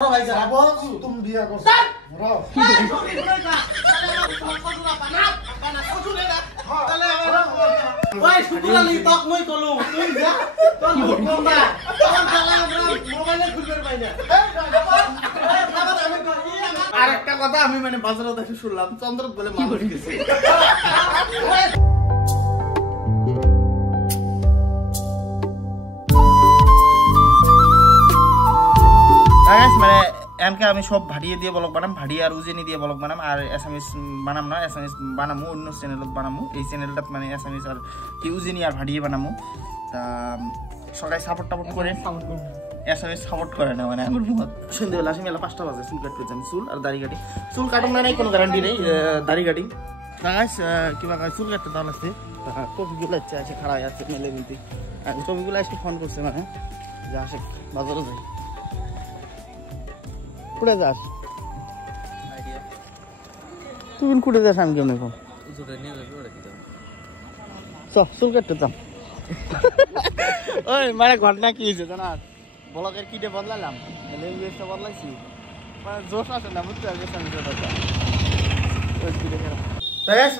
ভাই যাবো তুমি বিয়া করছো রাও ওই শুকুরালি তক মই কলু তুই যা তোর বন্ধা তখন চালা আমরা মোবাইলে খুলতে পাই না আর একটা কথা আমি মানে বাজারে দেখে শুনলাম চন্দ্র বলে মানুষ গেছে মানে এনকে আমি সব ভাড়িয়ে দিয়ে ব্লগ বানাম ভাড়িয়ে আর উজেনি দিয়ে ব্লগ বানাম আর এসএমএস বানাম না এসএমএস বানামু অন্য চ্যানেলত বানামু এই চ্যানেলটাত মানে এসএমএস আর উজেনি আর ভাড়িয়ে বানামু তা সবাই সাপোর্ট করে এসএমএস সাপোর্ট করে না মানে আমার মত সন্ধ্যাবেলা আসি মেলা 5টা বাজে চুল কাটতে যাম চুল আর দাড়ি কাটি চুল কাটুম না নাই কোনো গ্যারান্টি নেই দাড়ি কাটি গাইস কিবা চুল কাটতে দাও লাগছে কপিগুলো আছে খাড়া আছে মেলে বিনতি আর কপিগুলো আজকে ফোন করছে মানে যা আসে বাজারে যাই কুড়ে যাস তুই কুড়ে যাস আমি কেমন কম চুল কাটতে যাম ওই মানে ঘটনা কি হয়েছে জানা ব্লগের কিটে বদলালাম ল্যাঙ্গুয়েজটা বদলাইছি মানে জোশ আছে না বুঝতে পারছি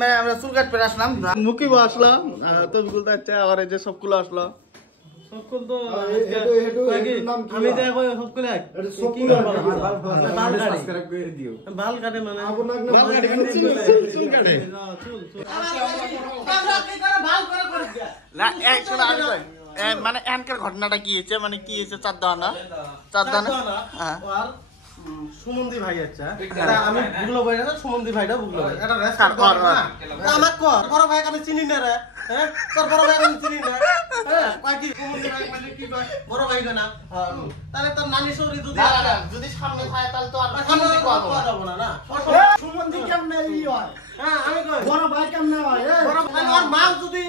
মানে আমরা চুল কাটতে আসলাম মুখি আসলাম তো গুলো আর এই যে সবগুলো আসলো আমি বাল কাটে মানে মানে এনকার ঘটনাটা কি হয়েছে মানে কি হয়েছে চার দানা সুমন্দি ভাই আচ্ছা আমি বুগলো ভাই না সুমন্দি ভাইটা বুগলো ভাই এটা আমার বড় ভাই আমি চিনি না রে হ্যাঁ তোর বড় ভাই আমি চিনি না হ্যাঁ কয় কি সুমন্দি ভাই মানে কি কয় বড় ভাই না তাহলে তোর নানি সৌরি যদি সামনে থাকে তাহলে তো আর সামনে কোয়া যাব না না সুমন্দি কেমনে ই হয় হ্যাঁ আমি কই বড় ভাই কেমনে হয় বড় ভাই আর মা যদি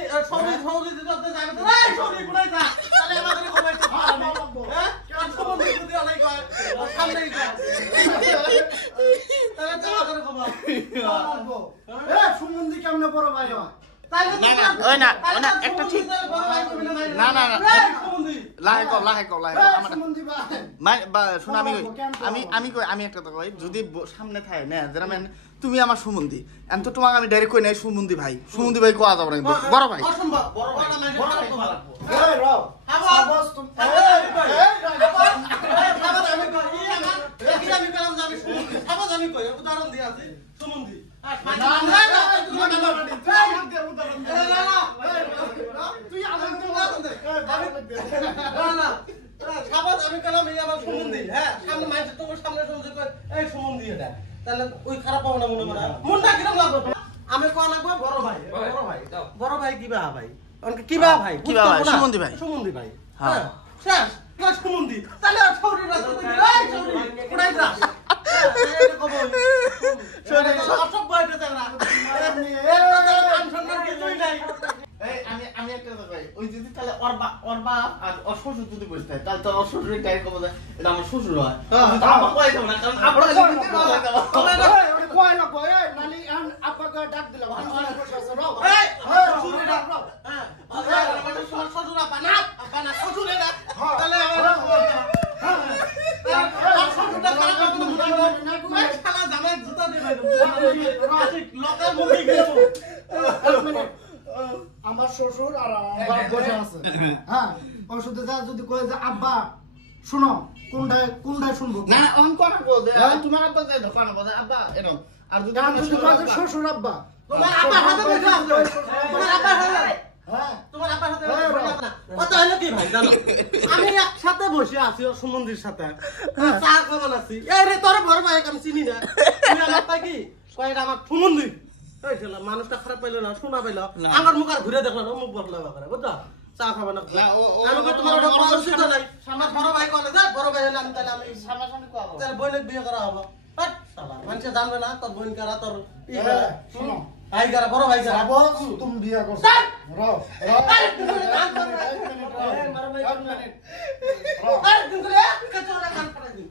সৌরি দিতে যাবে তো এই সৌরি গুলাই যা তাহলে আমাদের কমাইতে পারবো হ্যাঁ কেন সুমন্দি যদি আলাই কয় সামনে কয় তাহলে তো আমাদের খবর এ সুমন্দি কেমনে বড় ভাই হয় না একটা ঠিক না আমি একটা কথা কই যদি সামনে থাকে না যারা মানে তুমি আমার সুমন্দি এন তো তোমাকে আমি ডাইরেক্ট কই নাই সুমন্দি ভাই কোয়া যাব না বড় ভাই উদাহরণ দিয়ে আছে সুমন্দি আমি কালাম আমার সুমন্দি হ্যাঁ সামনে মাইছে তোমার সামনে শুনছে এই সুমন্দি এটা তাহলে ওই খারাপ পাবো না মনে করা মনটা কিরকম লাগবে আমি কোয়া লাগবে বড় ভাই কিবা ভাই কিবা ভাই সুমন্দি ভাই হ্যাঁ শেষ ক্লাস সুমন্দি তাহলে সৌরি রাস্তা এই সৌরি কুড়াই যা আমি একটা কথা কই ওই যদি তাহলে ওর বাপ আর ওর শ্বশুর যদি বসে থাকে তাহলে তো ওর শ্বশুরের ডাইরেক্ট কব যে এটা আমার শ্বশুর হয় আপা কই যাব না কারণ আপা কই না কই নালি আপাকে ডাক দিলাম বসে আছে রাও এই শ্বশুর ডাক রাও হ্যাঁ আমার শ্বশুর আপা না শ্বশুর এটা তাহলে আমার আমার শ্বশুর আর বসে আছে হ্যাঁ ওষুধে যা যদি কয়ে যে আব্বা শুনো কোনটায় শুনবো না অন করা বলতে তোমার আব্বা যাই দোকানে বলে আব্বা এরকম আর যদি শ্বশুর আব্বা তোমার আব্বার হাতে বসে তোমার আব্বার হাতে হ্যাঁ তোমার আব্বার হাতে কথা হলো কি ভাই জানো আমি একসাথে বসে আছি সুমন্দির সাথে চা খাবার আছি এই রে তোর বড় ভাই আমি চিনি না তুমি আমার তা কি কয়টা আমার সুমন্দি এই ছেলে মানুষটা খারাপ পাইলো না শোনা পাইলো আমার মুখ আর ঘুরে দেখলো না মুখ বদলা করে বুঝছো চা খাবে না আমি কই তোমার ওটা বড় ছিল নাই আমার বড় ভাই কলে যা বড় ভাই হলে আমি তাহলে আমি সামনাসামনি কোয়াবো তাহলে বইনে বিয়ে করা হবে বাট শালা মানুষ জানবে না তোর বোন কারা তোর ই করে শুনো ভাই কারা বড় ভাই কারা যাবো তুমি বিয়ে করছো রাও আরে তুমি কান করে এই মার ভাই কোন মিনিট আরে তুমি করে একটা চোরা কান পড়াই দিই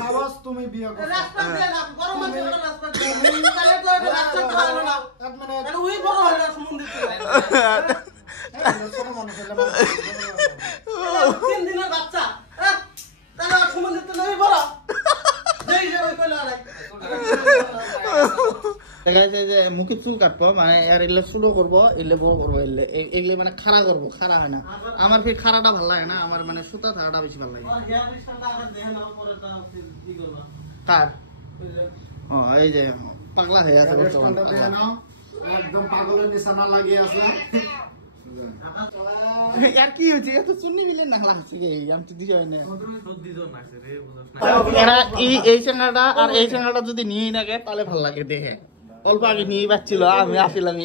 সাবাস তুমি বিয়ে করছো রাস্তা দিয়ে না বড় মানুষ ওটা রাস্তা দিয়ে তাহলে তো এটা রাস্তা হলো না এক মিনিট তাহলে ওই বড় হলো সুমন্দির ছোট মানুষ হলো 3 দিনের বাচ্চা তাহলে সুমন্দির গাইস এই যে মুখে চুল কাটবো মানে আর এলে শুরু করব এলে বড় করব এলে মানে খাড়া করব খাড়া হয় না আমার ফির খাড়াটা ভালো লাগে না আমার মানে সুতা থাকাটা বেশি ভালো লাগে হেয়ার স্টাইলটা আগে দেখে নাও পরেটা কি করব কার ও এই যে পাগলা হয়ে আছে বর্তমানে দেখে নাও একদম পাগলের নিশানা লাগিয়ে আছে यार কি হচ্ছে এত চুন্নি মিলে না লাগছে কি আমি তো দিই না সত্যি তো নাছে রে বুঝছ না এরা এই সংগাটা আর এই সংগাটা যদি নিয়ে নাগে তাহলে ভালো লাগে দেখে অল্প আগে নিয়ে বাচ্ছিল আমি আসিলাম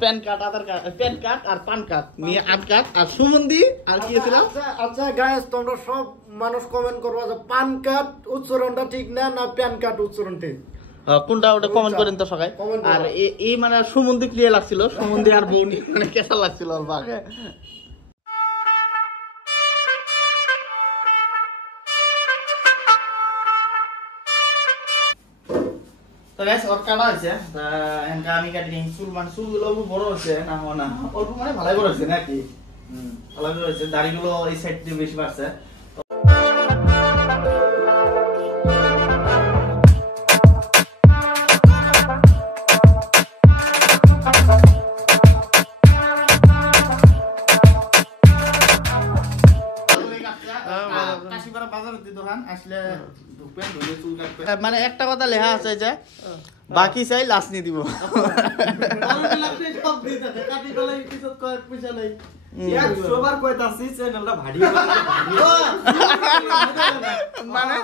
প্যান কার্ড আধার কার্ড প্যান কার্ড আর পান কার্ড নিয়ে আধার কার্ড আর সুমন্দি আর কি ছিল আচ্ছা গাইস তোমরা সব মানুষ কমেন্ট করবা যে পান কার্ড উচ্চারণটা ঠিক না না প্যান কার্ড উচ্চারণ ঠিক কোনটা ওটা কমেন্ট করেন তো সবাই আর এই মানে সুমন্দি ক্লিয়ার লাগছিল সুমন্দি আর বউনি মানে কেসা লাগছিল অল্প আগে তো গাইস ওর কাটা আছে এনকা আমি কাটি দিই চুল মানে চুলগুলো বড় হচ্ছে না না অল্প মানে ভালোই বড় হচ্ছে নাকি ভালোই বড় হচ্ছে দাড়িগুলো এই সাইড দিয়ে বেশি বাড়ছে মানে একটা কথা লেখা আছে যে বাকি চাই লাসনি দিব সবার কইতাছি চ্যানেলটা ভাড়ি মানে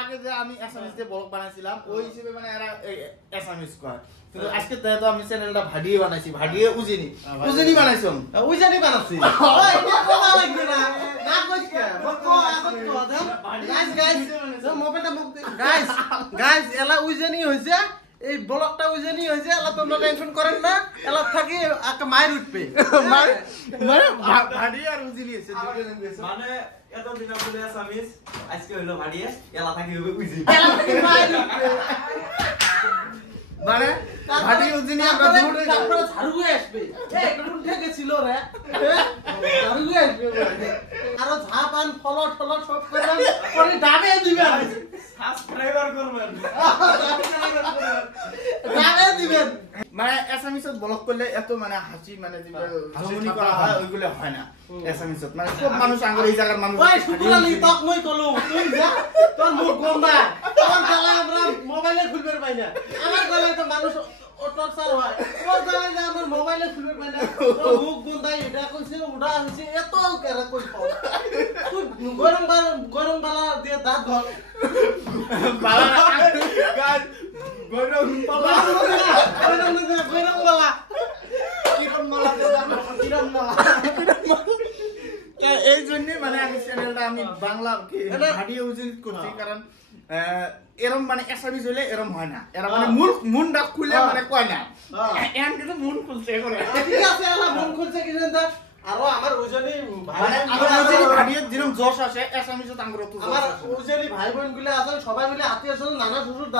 আগে যে আমি এসএমএস দিয়ে ব্লগ বানাইছিলাম ওই হিসেবে মানে এরা এসএমএস কয় কিন্তু আজকে তো আমি চ্যানেলটা ভাড়িয়ে বানাইছি ভাড়িয়ে উজিনি বানাইছম উজিনি বানাইছি ওই এটা কোলা লাগবে না না কইছে বকো এখন তো গাইস মোবাইলটা মুখ গাইস এলা উজিনি হইছে এই ব্লগটা উজিনি হইছে এলা তোমরা টেনশন করেন না এলা থাকি একটা মাইর উঠবে মানে ভাড়িয়ে আর উজিনি হইছে মানে এত দিন বলে আসামিস আজকে হলো ভাড়িয়ে এলা থাকি হবে উজিনি এলা থাকি মাইর উঠবে মানে ভাড়ি উজিনি আমরা দূরে তারপরে ঝাড়ুয়ে আসবে একটু থেকে ছিল রে ঝাড়ুয়ে আসবে আর ঝাপান ফলট সব করবেন পরে ডাবে দিবেন সাবস্ক্রাইবার করবেন ডাবে দিবেন মানে এসএমএস ব্লক করলে এত মানে হাসি মানে জমনি করা হয় ওইগুলো হয় না এসএমএস মানে সব মানুষ আঙ্গুর এই জায়গার মানুষ ওই শুকুরালি তক মই কলু তুই যা তোর মুখ গন্ডা তোর গলা আমরা মোবাইলে খুলবে পাই না আমার গলায় তো মানুষ অটরসার হয় তোর গলায় যে আমার মোবাইলে খুলবে পাই না তোর মুখ গন্ডা এটা কইছে উড়া হইছে এত কেরা কই পাও তুই গরম বালা দিয়ে দাঁত ধর বালা গাছ গরম বালা এই জন্য মানে আমি চ্যানেলটা আমি বাংলা ভাড়িয়ে উচিত করছি কারণ এরম মানে এসামিস হইলে এরম হয় না এরা মানে মুন্ডা খুলে মানে কয় না এম কিন্তু মন খুলছে করে ঠিক আছে এলা মন খুলছে কি জানেন আরো আমার ওজনি ভাই আমার ওজনি ভাড়িয়ে যেরকম জোশ আসে এসামিসে তাঙ্গর তো আমার ওজনি ভাই বোনগুলো আছেন সবাই মিলে আত্মীয়স্বজন নানা শ্বশুর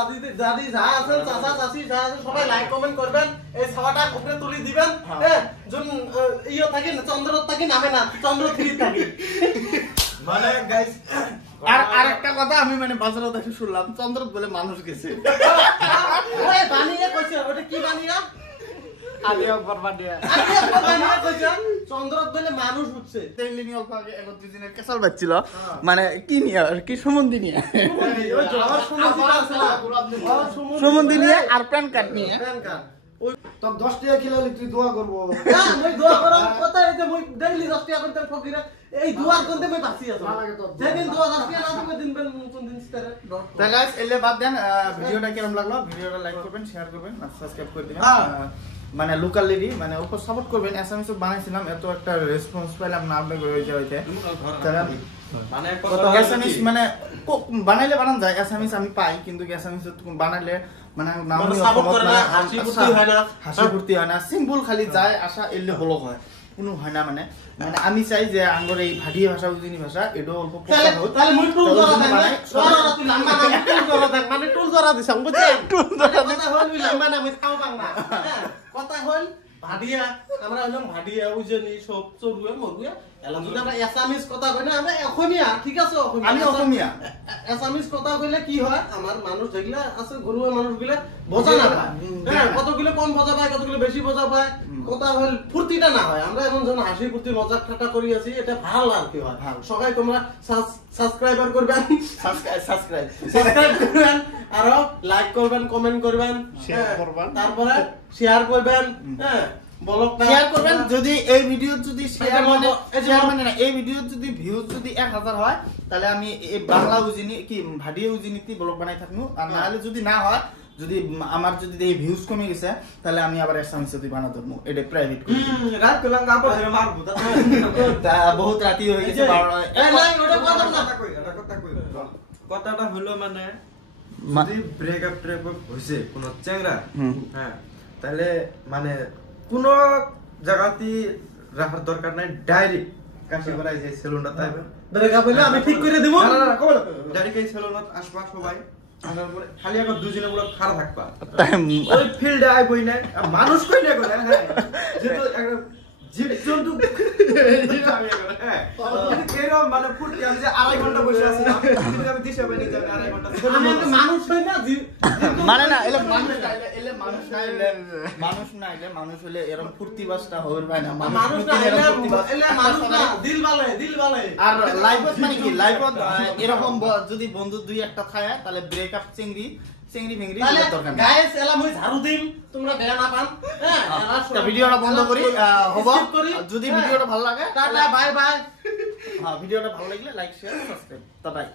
দাদি যা আছেন চাচা চাচি যা আছেন সবাই লাইক কমেন্ট করবেন এই ছাওয়াটা উপরে তুলি দিবেন হ্যাঁ জন ইয়া থাকে না চন্দ্রত থাকে নামে না চন্দ্র থ্রি থাকে মানে গাইস আর একটা কথা আমি মানে বাজারে দেখে শুনলাম চন্দ্রত বলে মানুষ গেছে ওই বানিয়ে কইছে ওটা কি বানিয়া আলিয়া বরবাদিয়া বানিয়ে কইছে চন্দ্রত বলে মানুষ উঠছে তেলিনি অল্প আগে 31 দিনের কেসাল বাচ্ছিল মানে কি নিয়ে আর কি সম্বন্ধী নিয়ে ওই জওয়ার সম্বন্ধী নিয়ে আর প্যান কার্ড নিয়ে প্যান কার্ড ওই তো 10 টাকা খেলালি তুই দোয়া করব না মই দোয়া করব কথা হইতে মই ডেইলি 10 টাকা করতে ফকিরা এই দোয়ার কোনতে মই বাঁচি আছো যেদিন দোয়া 10 টাকা না দিবেন দিন নতুন দিন স্টারে তো গাইস এলে বাদ দেন ভিডিওটা কেমন লাগলো ভিডিওটা লাইক করবেন শেয়ার করবেন আর সাবস্ক্রাইব করে দিবেন মানে লোকাল লিডি মানে ওপর সাপোর্ট করবেন এসএমএস বানাইছিলাম এত একটা রেসপন্স পাইলাম না আপনি হইছে মানে কত এসএমএস মানে বানাইলে বানান যায় এসএমএস আমি পাই কিন্তু এসএমএস বানাইলে মানে নাম সাপোর্ট করে না হাসি ফুর্তি হয় না সিম্পল খালি যায় আসা এলে হলো হয় কোনো হয় না মানে মানে আমি চাই যে আঙ্গর এই ভাড়িয়ে ভাষা উজিনি ভাষা এটা অল্প তাহলে মই টুল জরা দেন জরা তুই লম্বা না টুল জরা দেন মানে টুল জরা দিছাম বুঝছেন টুল জরা কথা হল ওই লম্বা না আমি খাও পাং না কথা হল ভাড়িয়া আমরা হলাম ভাড়িয়া উজিনি সব চরুয়ে মরুয়ে এলা যদি আমরা এসামিস কথা কই না আমরা অসমীয়া ঠিক আছে আমি অসমীয়া এসামিস কথা কইলে কি হয় আমার মানুষ যেগুলা আছে ঘরোয়া মানুষগুলা বোঝা না পায় হ্যাঁ কতগুলো কম বোঝা পায় কতগুলো বেশি বোঝা পায় কথা হল ফুর্তিটা না হয় আমরা এখন যখন হাসি ফুর্তি মজাক ঠাট্টা করি আছি এটা ভালো আর কি হয় সবাই তোমরা সাবস্ক্রাইবার করবেন সাবস্ক্রাইব করবেন আর লাইক করবেন কমেন্ট করবেন শেয়ার করবেন তারপরে শেয়ার করবেন হ্যাঁ শেয়ার করবেন যদি এই ভিডিও যদি শেয়ার মানে না এই ভিডিও যদি ভিউজ যদি 1000 হয় তাহলে আমি এই বাংলা উজিনি কি ভাডিও উজিনিতে ব্লগ বানাই থাকমু আর না হলে যদি না হয় যদি আমার যদি এই ভিউজ কমে গেছে তাহলে আমি আবার এসামিস যদি বানা দেবো এটা প্রাইভেট করি রাত কলং গাবো ধরে মারবো তা বহুত রাতি হয়ে গেছে এই নাই ওটা কথা কই কথাটা হলো মানে যদি ব্রেকআপ হইছে কোন চ্যাংরা হ্যাঁ তাহলে মানে কোন জায়গাতে রাখার দরকার নাই ডাইরেক্ট কাশি করাই যে সেলুনটা তাই ব্রেকআপ হইলে আমি ঠিক করে দেব না না কল ডাইরেক্ট এই সেলুনত আসবা সবাই আসার পরে খালি একবার দুজনে পুরো খাড়া থাকবা ওই ফিল্ডে আই বই নাই মানুষ কই না গো হ্যাঁ যেহেতু একটা জীবজন্তু এরকম মানে ফুটে আমি যে 2.5 ঘন্টা বসে আছি কিন্তু আমি দিশা পাইনি যে 2.5 ঘন্টা আমি একটা মানুষ হই না মানে না এলে মানুষ না এলে মানুষ হলে এরকম ফুর্তি বাসটা হবে ভাই না মানুষ না এলে মানুষ না দিল বালে আর লাইফত মানে কি লাইফত এরকম যদি বন্ধু দুই একটা থাকে তাহলে ব্রেকআপ চিংড়ি ফিংড়ি দরকার নাই গাইস এলা মই ঝাড়ু দিম তোমরা বেয়া না পান হ্যাঁ তা ভিডিওটা বন্ধ করি হবে যদি ভিডিওটা ভালো লাগে টাটা বাই বাই হ্যাঁ ভিডিওটা ভালো লাগলে লাইক শেয়ার সাবস্ক্রাইব তা বাই